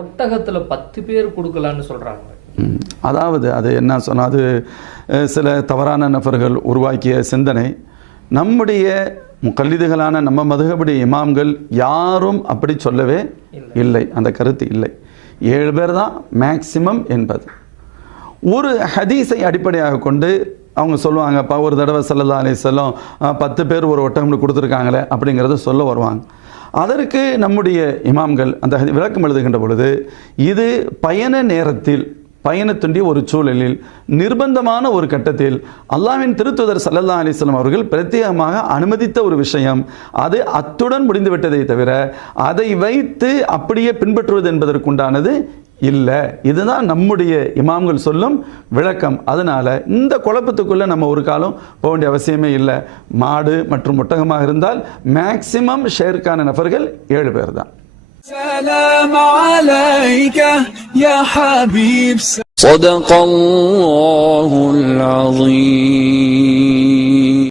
ஒட்டகத்துல பத்து பேர் கொடுக்கலான்னு சொல்றாங்க. ம். அதாவது அது என்ன சொன்னால் அது சில தவறான நபர்கள் உருவாக்கிய சிந்தனை. நம்முடைய முக்கல்லிதுகளான நம்ம மதுகபடி இமாம்கள் யாரும் அப்படி சொல்லவே இல்லை. அந்த கருத்து இல்லை. ஏழு பேர் தான் மேக்சிமம் என்பது. ஒரு ஹதீஸை அடிப்படையாக கொண்டு அவங்க சொல்லுவாங்க அப்பா ஒரு தடவை சல்லல்லா அலிசல்லம் பத்து பேர் ஒரு ஒட்டகம் கொடுத்துருக்காங்களே அப்படிங்கிறத சொல்ல வருவாங்க. அதற்கு நம்முடைய இமாம்கள் அந்த விளக்கம் எழுதுகின்ற பொழுது இது பயண நேரத்தில் பயணத்துண்டிய ஒரு சூழலில் நிர்பந்தமான ஒரு கட்டத்தில் அல்லாஹ்வின் திருத்துதர் சல்லல்லா அலிஸ்லாம் அவர்கள் பிரத்யேகமாக அனுமதித்த ஒரு விஷயம் அது அத்துடன் முடிந்துவிட்டதை தவிர அதை வைத்து அப்படியே பின்பற்றுவது என்பதற்குண்டானது இல்லை. இதுதான் நம்முடைய இமாம்கள் சொல்லும் விளக்கம். அதனால் இந்த குழப்பத்துக்குள்ளே நம்ம ஒரு காலம் போக வேண்டிய அவசியமே இல்லை. மாடு மற்றும் ஒட்டகமாக இருந்தால் மேக்சிமம் ஷேருக்கான நபர்கள் ஏழு பேர் தான். صدق الله العظيم